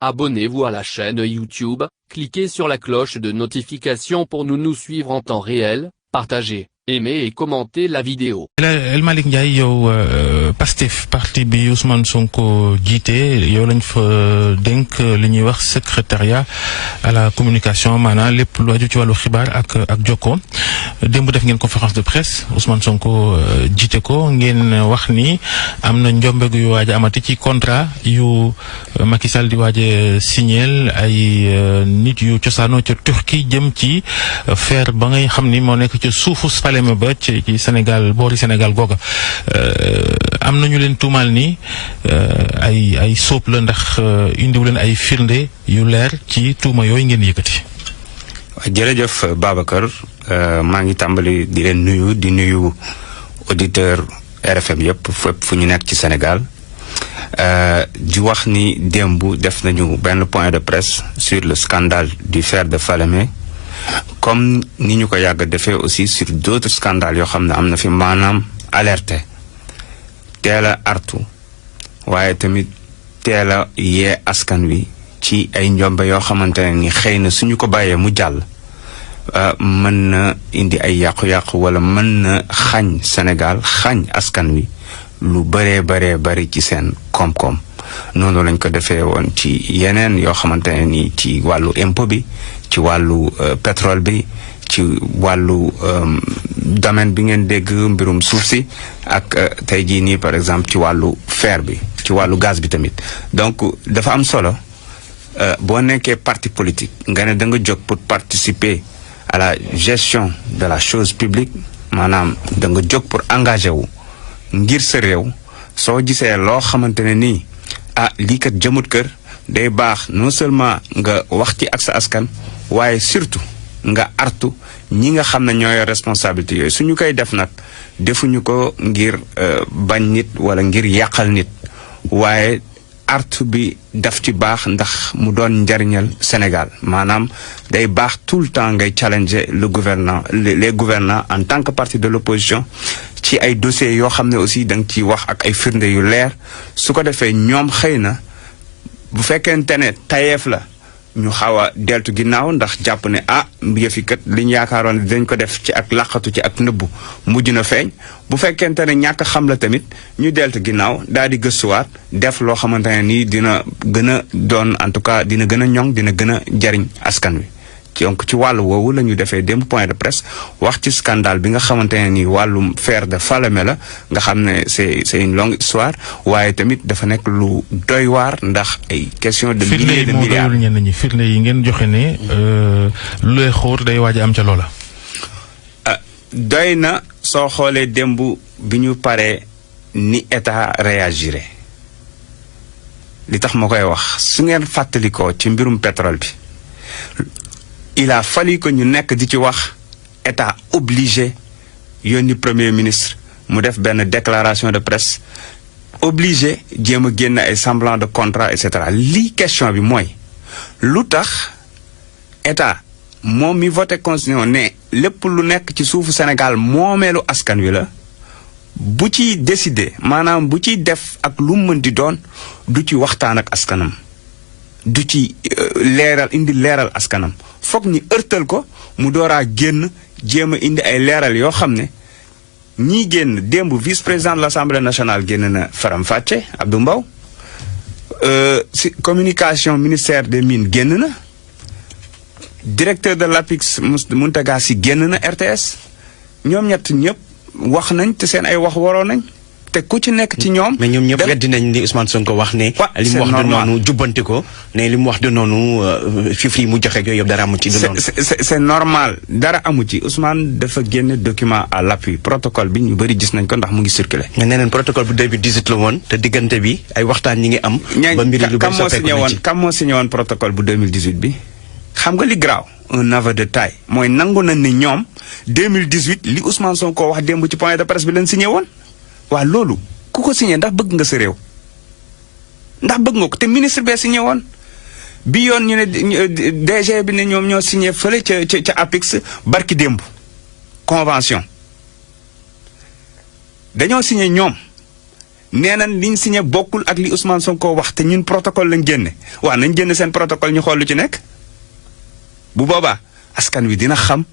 Abonnez-vous à la chaîne YouTube, cliquez sur la cloche de notification pour nous suivre en temps réel, partagez, aimez et commentez la vidéo. El Malick Ndiaye yow Pastef parti bi Ousmane Sonko jiite yow lañ fa dénk li ñuy wax secrétariat à la communication maanaam lépp lu aju ci wàllu xibaar ak jokkoo démb def ngeen conférence de presse Ousmane Sonko jiite ko ngeen wax ni am na njombe gu waaj a amati ci contrat yu Macky Sall di waaj a signéel ay nit yu cosaanoo ca Turquie jëm ci fer ba ngay xam ni moo nekk ci suufu Falémé ba ci Sénégal boori Sénégal googa am nañu leen tuumaal ni ay sóob la ndax indiwu leen ay firnde yu leer ci tuuma yooyu ngeen yëkkati. jërëjëf Babacar maa ngi tàmbali di leen nuyu di nuyu auditeur RFM yëpp fépp fu ñu nekk ci Sénégal di wax ni démb def nañu benn point de presse sur le scandale du fer de Falémé comme ni ñu ko yàgg defee aussi sur d'autres scandales yoo xam ne am na fi maanaam alerté teel a artu waaye tamit teel a yee askan wi ci ay njombe yoo xamante ne ni xëy na suñu ko bàyyee mu jàll mën na indi ay yàqu-yàqu wala mën na xañ Sénégal xañ askan wi lu bari ci seen koom-koom noonu lañ ko defee woon ci yeneen yoo xamante ne ni ci wàllu impôt bi ci wàllu pétrole bi ci wàllu domaine bi ngeen dégg mbirum suuf si ak tey jii nii par exemple ci wàllu fer bi ci wàllu gaz bi tamit donc dafa am solo boo nekkee parti politique nga ne da nga jóg pour participer à la gestion de la chose publique maanaam da nga jóg pour engagé wu ngir sa réew soo gisee loo xamante ne nii lii kat jëmut kër day baax non seulement nga wax ci ak sa askan waaye surtout nga artu ñi nga xam ne ñooy responsabilité yooyu suñu koy def nag defuñu ko ngir bañ nit wala ngir yàqal nit waaye artu bi daf ci baax ndax mu doon njariñal Sénégal maanaam day baax tout le temps ngay challenger le gouvernement les gouvernants en tant que parti de l'opposition ci ay dossiers yoo xam ne aussi da nga ciy wax ak ay firnde yu leer su ko defee ñoom xëy na bu fekkente ne tayeef la ñu xaw a deltu ginnaaw ndax jàpp ne yëfi kat li ñu yaakaaroon dañ ko def ci ak laqatu ci ak nëbbu mujj na feeñ bu fekkente ne ñàkk xam la tamit ñu deltu ginnaaw daal di gëstuwaat def loo xamante ne nii dina gën a doon en tout cas dina gën a ñoŋ dina gën a jariñ askan wi. donc ci wàllu woowu la ñu defee démb point de presse wax ci scandale bi nga xamante ne nii wàllum fer de Falémé la nga xam ne c'est une longue histoire waaye tamit dafa nekk lu doy waar ndax ay question de milliers de milliards firnde yi ngeen joxe ne lu lay xóor day waaj am ca loola. doy na soo xoolee démb bi ñu paree ni état réagiré li tax ma koy wax su ngeen fàttalikoo ci mbirum pétrole bi. Il a fallu que ñu nekk di ci wax état obligé yónni premier ministre mu def benn déclaration de presse obligé jéem a génn ay semblant de contrat et cetera lii question bi mooy lu tax état moom mi voté constitution ne lépp lu nekk ci suufu Sénégal moomeelu askan wi la bu ci décider maanaam bu ciy def ak lu mën di doon du ci waxtaan ak askanam du ci leeral askanam foog ñi ërtal ko mu dooraa génn jéem a indi ay leeral yoo xam ne ñii génn démb vice-président de l'Assemblée nationale génn na Faram Facce Abdou Mbow si communication ministère des mines génn na directeur de l'APIX Mountaga Sy génn na RTS ñoom ñett ñëpp wax nañ te seen ay wax waroo nañ te ku ci nekk ci ñoom. mais ñoom ñëpp weddi nañ li Ousmane Sonko wax ne. li mu wax de noonu jubbanti ko ne li mu wax de noonu chiffres yi mu joxe yooyu yëpp dara amu ci. c'est normal dara amu ci Ousmane dafa génne document à l'appui protocole bi ñu bëri gis nañ ko ndax mu ngi circulé. mais nee nañ protocole bu 2018 la woon te diggante bi ay waxtaan ñi ngi am. ba mbir lu bëri soppeeku na ci kam moo signé woon protocole bu 2018 bi xam nga li graaw un aveu de taille mooy nangu nañ ni ñoom 2018 li Ousmane Sonko wax démb ci point de presse bi leen signé woon. waa loolu ku ko signé ndax bëgg nga sa réew ndax bëgg nga ko te ministre bee signé woon bi yoon ñu ne DG bi ne ñoom ñoo signé fële ca APIX barki démb convention dañoo signé ñoom nee nañ liñ signé bokkul ak li Ousmane Sonko wax te ñun protocole lañ génne waaw nañ génne seen protocole ñu xool lu ci nekk bu boobaa askan wi dina xam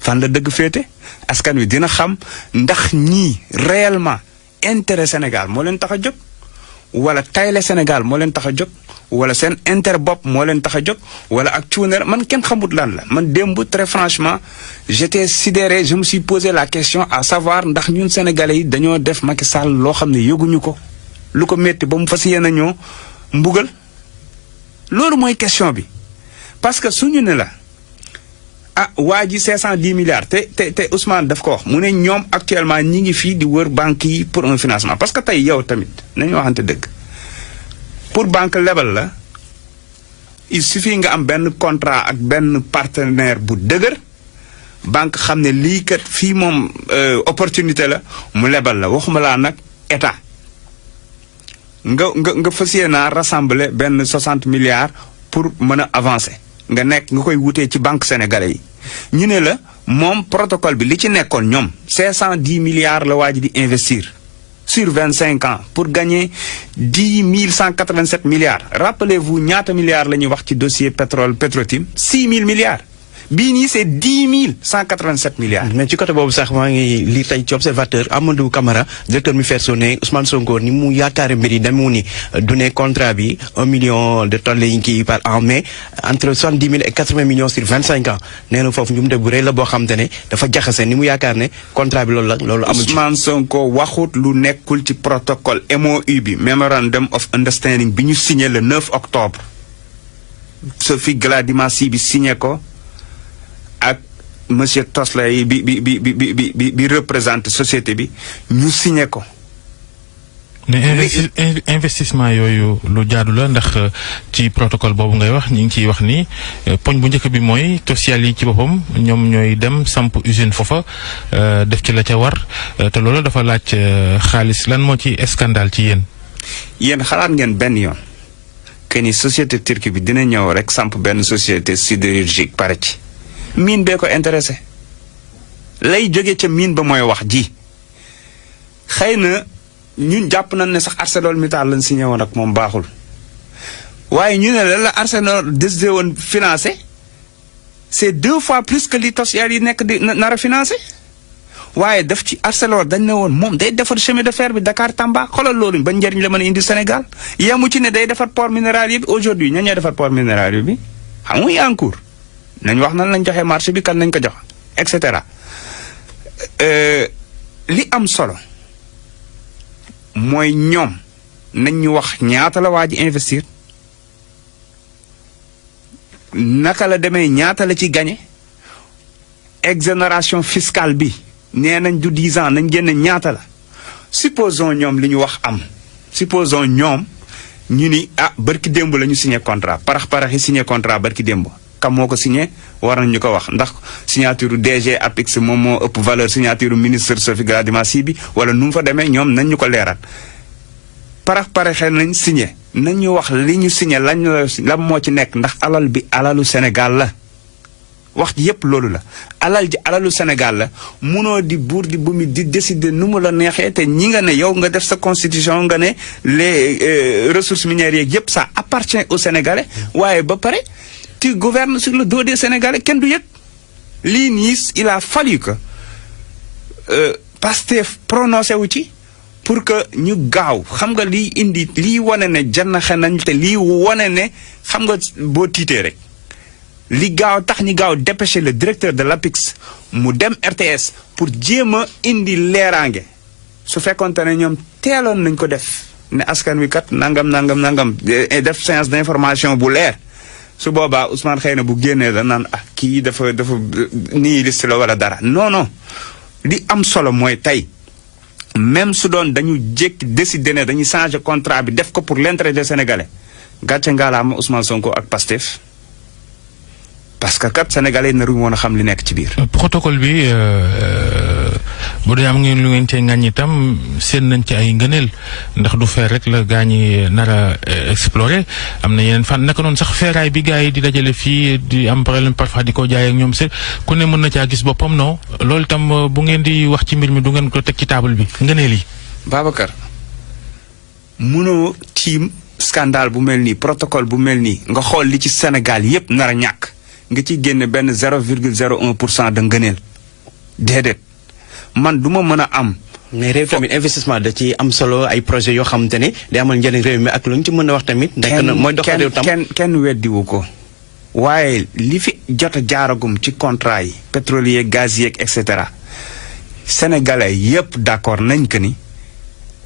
fan la dëgg féete askan wi dina xam ndax ñii réellement intérêt Sénégal moo leen tax a jóg wala tayle Sénégal moo leen tax a jóg wala seen intérêt bopp moo leen tax a jóg wala ak cuuneer man kenn xamut lan la man démb très franchement j'étais sidéré je me suis posé la question à savoir ndax ñun sénégalais yi dañoo def Macky Sall loo xam ne yëguñu ko lu ko métti ba mu fas yéene ñoo mbugal loolu mooy question bi parce que suñu ne la waa ji 510 milliards te Ousmane daf ko wax mu ne ñoom actuellement ñi ngi fii di wër banques yi pour un financement parce que tey yow tamit nañu waxante dëgg pour banque lebal la il suffit nga am benn contrat ak benn partenaire bu dëgër banque xam ne lii kat fii moom opportunité la mu lebal la waxuma laa nag état nga fas yéene rassembler benn 60 milliards pour mën a avancer nga nekk nga koy wutee ci banque sénégalais yi ñu ne la moom protocole bi li ci nekkoon ñoom 510 milliards la waa ji di investir sur 25 ans pour gagner 10 187 milliards rappelez-vous ñaata milliards la ñuy wax ci dossier pétrole Petro-Tim 6 000 milliards bii nii c'est 10 187 milliards. mais ci côté boobu sax maa ngi lii tey ci observateur Amadou Camara directeur MIFERSO ne Ousmane Sonko ni mu yaakaare mbir yi demee ni du ne contrat bi 1 million de tonnes lañ kii par an mais entre 70 000 et 80 millions sur 25 ans nee na foofu njumte bu rëy la boo xam te ne dafa jaxase ni mu yaakaar ne contrat bi loolu la loolu amul ci. Ousmane Sonko waxut lu nekkul ci protocole MOU bi Memorandum of Understanding bi ñu signé le 9 octobre Sophie Gladima-Sy bi signé ko. ak monsieur Tosley bi représente société bi ñu signé ko. mais investissement yooyu lu jaadu la ndax ci protocole boobu ngay wax ñi ngi ciy wax ni poñ bu njëkk bi mooy Tosyal yi ci boppam ñoom ñooy dem samp usine foofa def ci la ca war te loolu dafa laaj xaalis lan moo ci scandale ci yéen. yéen xalaat ngeen benn yoon que ni société turque bi dina ñëw rek samp benn société sidérurgique pare ci. mine bee ko intéressé lay jóge ca mine ba mooy wax ji xëy na ñun jàpp nañ ne sax ArcelorMittal lañ signé woon ak moom baaxul waaye ñu ne la Arcelor décidé woon financé c'est 2 fois plus que li Tosyal yi nekk di nar a financé waaye def ci Arcelor dañ ne woon moom day defar chemin de fer bi Dakar Tamba xoolal loolu ba njëriñ la mën a indi Sénégal yemu ci ne day defar port minéralier bi aujourd'hui ñoo defar port minéralier bi xam nga en cours nañ wax nan lañ joxe marché bi kan nañ ko jox et cetera li am solo mooy ñoom nañ ñu wax ñaata la waa ji investir naka la demee ñaata la ci gagné exonération fiscale bi nee nañ du 10 ans nañ génne ñaata la supposons ñoom li ñu wax am supposons ñoom ñu ni barki démb la ñu signé contrat parax yi signé contrat barki démb. kam moo ko signé war nañ ñu ko wax ndax signature DG APIX moom moo ëpp valeur signature ministre Sophie Gladima-Sy bi wala nu mu fa demee ñoom nañ ñu ko leeral paraxe nañ signé nañ ñu wax li ñu signé lan moo ci nekk ndax alal bi alalu Sénégal la wax ji yépp loolu la alal ji alalu Sénégal la munoo di buur di bu mi di décider nu mu la neexee te ñi nga ne yow nga def sa constitution nga ne les ressources minières yeeg yépp ça appartient aux Sénégalais waaye ba pare tu gouvernes sur le dos des Sénégalais kenn du yëg lii nii il a fallu que Pastef prononcé wu ci pour que ñu gaaw xam nga lii indi lii wane ne jannaxe nañ te lii wane ne xam nga boo tiitee rek li gaaw tax ñi gaaw dépêcher le directeur de l'APIX mu dem RTS pour jéem a indi leeraange su fekkonte ne ñoom teeloon nañ ko def ne askan wi kat nangam def séance d'information bu leer su boobaa Ousmane xëy na bu génnee la naan kii dafa nii liste la wala dara non li am solo mooy tey même su doon dañu jékki décider ne dañuy changer contrat bi def ko pour l'intérêt des Sénégalais gàcce ngaalaama Ousmane Sonko ak Pastef parce que kat Sénégalais naru woon a xam li nekk ci biir. protocole bi bu dee am ngeen lu ngeen cee ŋàññi itam seen nañ ci ay ngëneel ndax du feer rek la gaa ñi nar a explorer am na yeneen fan naka noonu sax feeraay bi gaa yi di dajale fii di am problème parfois di ko jaay ak ñoom seen ku ne mën na caa gis boppam non loolu itam bu ngeen di wax ci mbir mi du ngeen ko teg ci table bi ngëneel yi. Babacar mënoo tiim scandale bu mel nii protocole bu mel nii nga xool li ci Sénégal yépp nar a ñàkk nga ciy génne benn 0,01% de ngëneel déedéet man duma mën a am. mais réew tamit investissement da ci am solo ay projet yoo xamante ne day amal njëriñ réew mi ak lu ñu ci mën a wax tamit. nekk na mooy doxal réew tam kenn weddiwu ko. waaye li fi jot a jaaragum ci contrat yi pétrolier gazier et cetera sénégalais yépp d'accord nañ que ni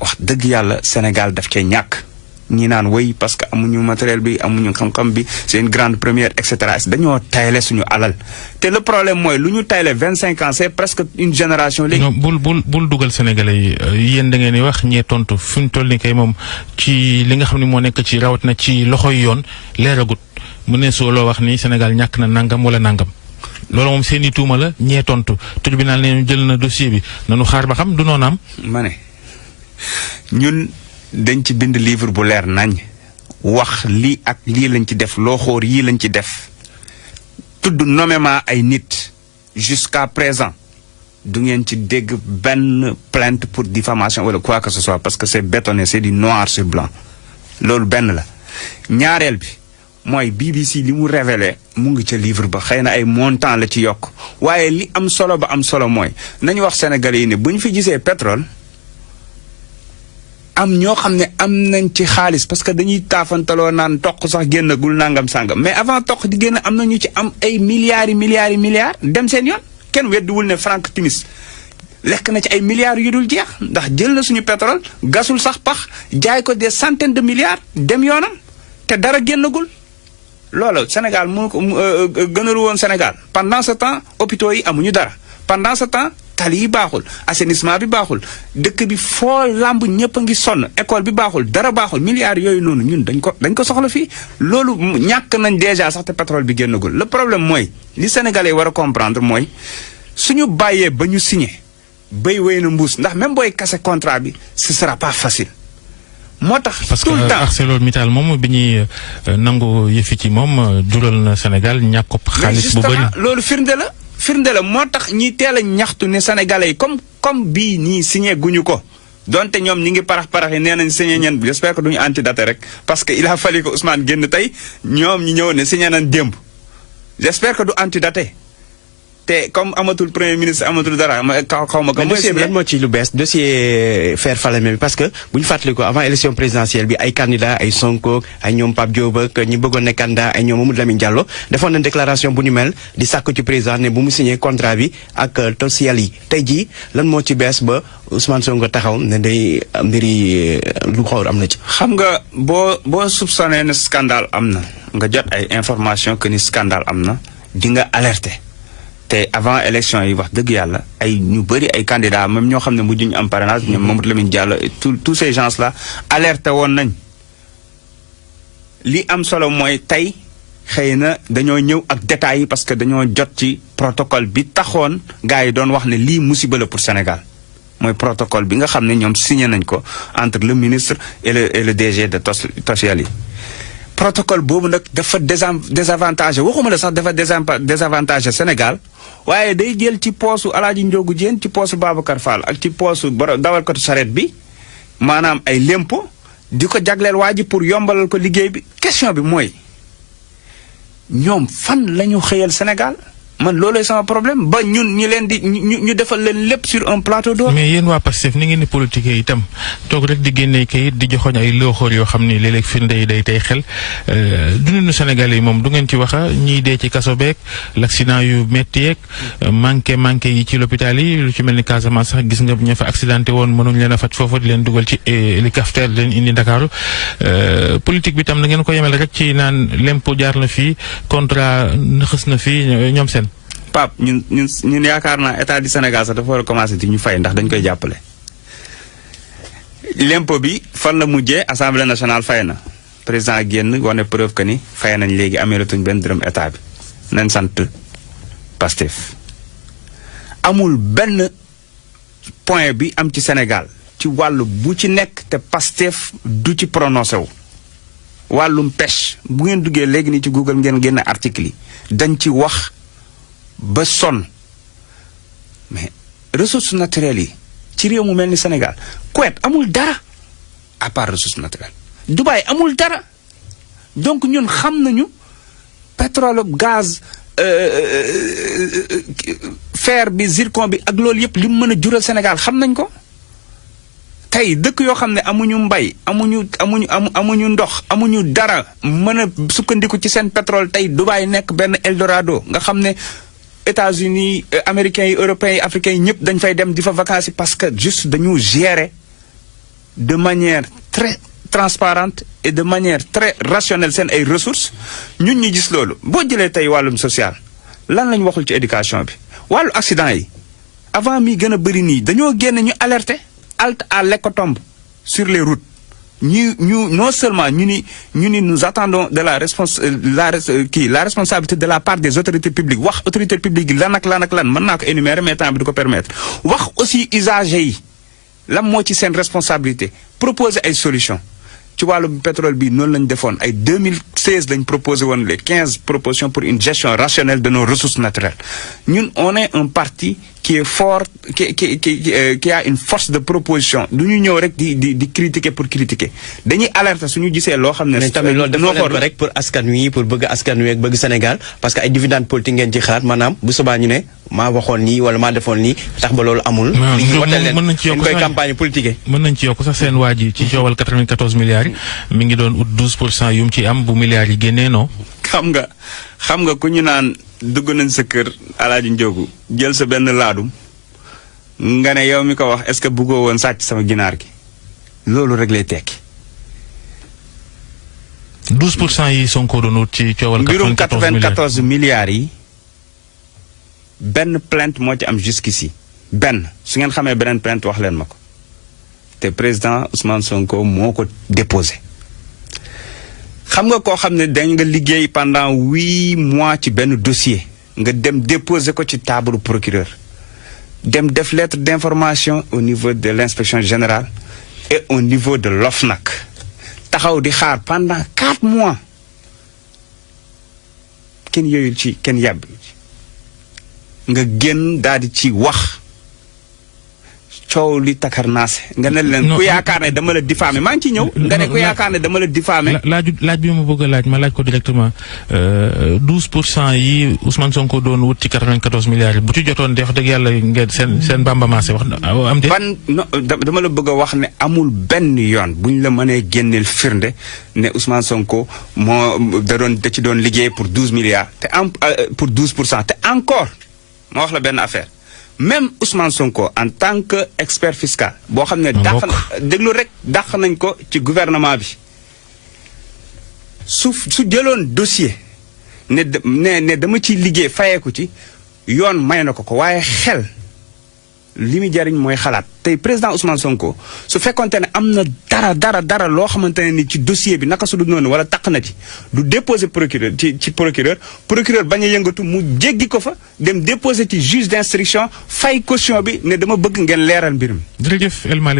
wax dëgg yàlla Sénégal daf cee ñàkk. ñi naan woy parce que amuñu matériel bi amuñu xam-xam bi c'est une grande première et cetera dañoo tayle suñu alal te le problème mooy lu ñu tayle 25 ans c'est presque une génération léegi. non bul dugal sénégalais yi yéen da ngeen di wax ñee tontu fi ñu toll ni kay moom ci li nga xam ne moo nekk ci rawat na ci loxoy yoon leeragut mu ne soo loo wax ni Sénégal ñàkk na nangam wala nangam loolu moom seeni tuuma la ñee tontu tribunal ne jël na dossier bi nanu xaar ba xam du noonu am. ma ne ñun. dañ ci bind livre bu leer nañ wax lii ak lii lañ ci def loo xoor yii lañ ci def tudd nommément ay nit jusqu'à présent du ngeen ci dégg benn plainte pour diffamation wala quoi que ce soit parce que c'est bétonné c'est du noir sur blanc loolu benn la ñaareel bi mooy BBC li mu révélé mu ngi ca livre ba xëy na ay montant la ci yokk waaye li am solo ba am solo mooy nañu wax sénégalais yi ne bu ñu fi gisee pétrole am ñoo xam ne am nañ ci xaalis parce que dañuy taafantaloo naan toq sax génnagul nangam sàngam mais avant toq di génn am na ñu ci am ay milliards yi milliards dem seen yoon kenn weddiwul ne Frank Timis lekk na ci ay milliards yu dul jeex ndax jël na suñu pétrole gasul sax pax jaay ko des centaines de milliards dem yoonam te dara génnagul loolu Sénégal mu ko gënalu woon Sénégal pendant ce temps hôpitaux yi amuñu dara pendant ce temps tali yi baaxul assainissement bi baaxul dëkk bi foo lamb ñëpp a ngi sonn école bi baaxul dara baaxul milliards yooyu noonu ñun dañ ko soxla fii loolu ñàkk nañ déjà sax te pétrole bi génnagul le problème mooy li sénégalais war a comprendre mooy suñu bàyyee ba ñu signé bay wéy na mbuus ndax même booy kase contrat bi ce sera pas facile moo tax tout le temps parce que ArcelorMittal moom bi ñuy nangu yëfi ci moom jural na Sénégal ñàkk ko xaalis bu bëri loolu firnde la moo tax ñi teel a ñaxtu ne sénégalais yi comme bii nii signé guñu ko donte ñoom ñi ngi parax yi nee nañ signé ñen bi j'espère que duñu antidaté rek parce que il a fallu que Ousmane génn tey ñoom ñi ñëw ne signé nañ démb j'espère que du antidaté te comme amatul premier ministre amatul dara xaw ma ko. dossier bi lan moo ci lu bees dossier faire Falémé bi parce que bu ñu fàttali ko avant élection présidentielle bi ay candidats ay Sonko ay ñoom Pape Diop ak ñi bëggoon ne candidat ay ñoom Mamadou Lamine Diallo defoon na déclaration bu ñu mel di sàkku ci président ne bu mu signé contrat bi ak Tosiyal yi tey jii lan moo ci bees ba Ousmane Sonko taxaw ne day mbiri lu xool am na ci. xam nga boo soupçonné ne scandale am na nga jot ay information que ni scandale am na di nga alerter. te avant élection yi wax dëgg yàlla ay ñu bëri ay candidats même ñoo xam ne mujj ñu am parrainage ñoom Mamadou Lamine Diallo et tous ces gens là alerté woon nañ li am solo mooy tey xëy na dañoo ñëw ak détails yi parce que dañoo jot ci protocole bi taxoon gars yi doon wax ne lii musiba la pour Sénégal mooy protocole bi nga xam ne ñoom signé nañ ko entre le ministre et le DG de Tosiyal yi protocole boobu nag dafa désavantagé waxuma la sax dafa désavantagé Sénégal waaye day jël ci poosu Alaaji Njogu Jéen ci poosu Babacar Fall ak ci poosu dawalkatu saret bi maanaam ay lempo di ko jagleel waa ji pour yombalal ko liggéey bi question bi mooy ñoom fan la ñu xëyal Sénégal man loolooy sama problème ba ñun ñi leen di ñu defal leen lépp sur un plateau d'or. mais yéen waa Pastef ni ngeen di politique itam toog rek di génne kayit di joxoñ ay looxoor yoo xam ni léeg-léeg firnde yi day tey xel dundinu Sénégal yi moom du ngeen ci waxa ñiy dee ci kaso beeg l'accident yu métti yeeg manqué yi ci l'hôpital yi lu ci mel ni Casamance sax gis nga ña fa accidenté woon mënuñ leen a faj foofu di leen dugal ci hélicoptère leen indi Ndakaaru politique bi tam da ngeen ko yemel rek ci naan lempo jaar na fii contrat nëxës na fii ñoom seen. Pape ñun yaakaar naa état du Sénégal sax dafa war a commencé di ñu fay ndax dañ koy jàppale. l'impôt bi fan la mujjee assemblée nationale fay na président génn wane preuve que ni fay nañ léegi ameelatuñ benn dërëm état bi nañ sant Pastef. amul benn point bi am ci Sénégal ci wàllu bu ci nekk te Pastef du ci prononcé wu. wàllum pêche bu ngeen duggee léegi nii ci Google ngeen génn article yi dañ ci wax. ba sonn mais ressources naturelles yi ci réew mu mel ni Sénégal Kuwait amul dara à part ressources naturelles. Dubaï amul dara donc ñun xam nañu pétrole gaz fer bi zircon bi ak loolu yëpp li mu mën a jural Sénégal xam nañ ko. tey dëkk yoo xam ne amuñu mbay amuñu ndox amuñu dara mën a sukkandiku ci seen pétrole tey Dubaï nekk benn Eldorado nga xam ne États-Unis américains yi européens yi africains yi ñëpp dañ fay dem di fa vacances parce que juste dañu gérer de manière très transparente et de manière très rationnelle seen ay ressources ñun ñu gis loolu boo jëlee tey wàllum social lan lañ waxul ci éducation bi wàllu accident yi avant mi gën a bëri nii dañoo génn ñu alerter halte à l'hécatombe sur les routes ñu non seulement ñu ni nous attendons de la responsabilité de la part des autorités publiques wax autorités publiques yi lan mën naa ko énumérer mais temps bi du ko permettre wax aussi usagers yi lan moo ci seen responsabilité proposer ay solutions ci wàllu pétrole bi noonu lañ defoon ay 2016 lañ proposé woon les 15 propositions pour une gestion rationnelle de nos ressources naturelles ñun on est un parti qui est fort qui a une force de proposition du ñu ñëw rek di critiquer pour critiquer dañuy alerter suñu gisee loo xam ne. mais tamit loolu dafa leen ko rek pour askan wi pour bëgg askan wi ak bëgg Sénégal parce que ay dividendes politique ngeen ci xaar maanaam bu subaa ñu ne maa waxoon nii wala maa defoon nii tax ba loolu amul. li ñu wote leen dañ koy campagne politique. mën nañ ci yokk sax seen waa ji ci coowal 94 milliards yi mi ngi doon ut 12% yu mu ci am bu milliards yi génnee non. xam nga ku ñu naan dugg nañ sa kër Alaaji Njóogu jël sa benn laadum nga ne yow mi ko wax est-ce que bëggoo woon sàcc sama ginaar gi loolu rek lay tekki. 12% yi Sonko doon ut ci coowal. 94 milliards yi benn plainte moo ci am jusqu'ici benn su ngeen xamee beneen plainte wax leen ma ko te président Ousmane Sonko moo ko déposé. xam nga koo xam ne dañ nga liggéey pendant 8 mois ci benn dossier nga dem déposer ko ci table procureur dem def lettre d'information au niveau de l'inspection générale et au niveau de l'OFNAC taxaw di xaar pendant 4 mois kenn yooyul ci kenn yàbb nga génn daal di ci wax coow li takarnaase nga ne leen ku yaakaar ne dama la diffamé maa ngi ci ñëw nga ne ku yaakaar ne dama la diffamé laaj bi ma bëgg a laaj ma laaj ko directement 12% yi Ousmane Sonko doon wut ci 94 milliards yi bu ci jotoon de wax dëgg yàlla ngeen seen bamba maase wax am de dama la bëgg a wax ne amul benn yoon buñ la mënee génneel firnde ne Ousmane Sonko da ci doon liggéey pour 12 milliards te pour 12% te encore ma wax la benn affaire même Ousmane Sonko en tant que expert fiscal boo xam ne déglu rek dàq nañ ko ci gouvernement bi su jëloon dossier ne dama ciy liggéey fayeeku ci yoon may na ko waaye xel li muy jariñ mooy xalaat tey président Ousmane Sonko su fekkonte ne am na dara loo xamante ne ni ci dossier bi naka su du noonu wala taq na ci du déposer procureur ci procureur bañ a yëngatu mu jéggi ko fa dem déposer ci juge d'instruction fay caution bi ne dama bëgg ngeen leeral mbir mi. jërëjëf El Malick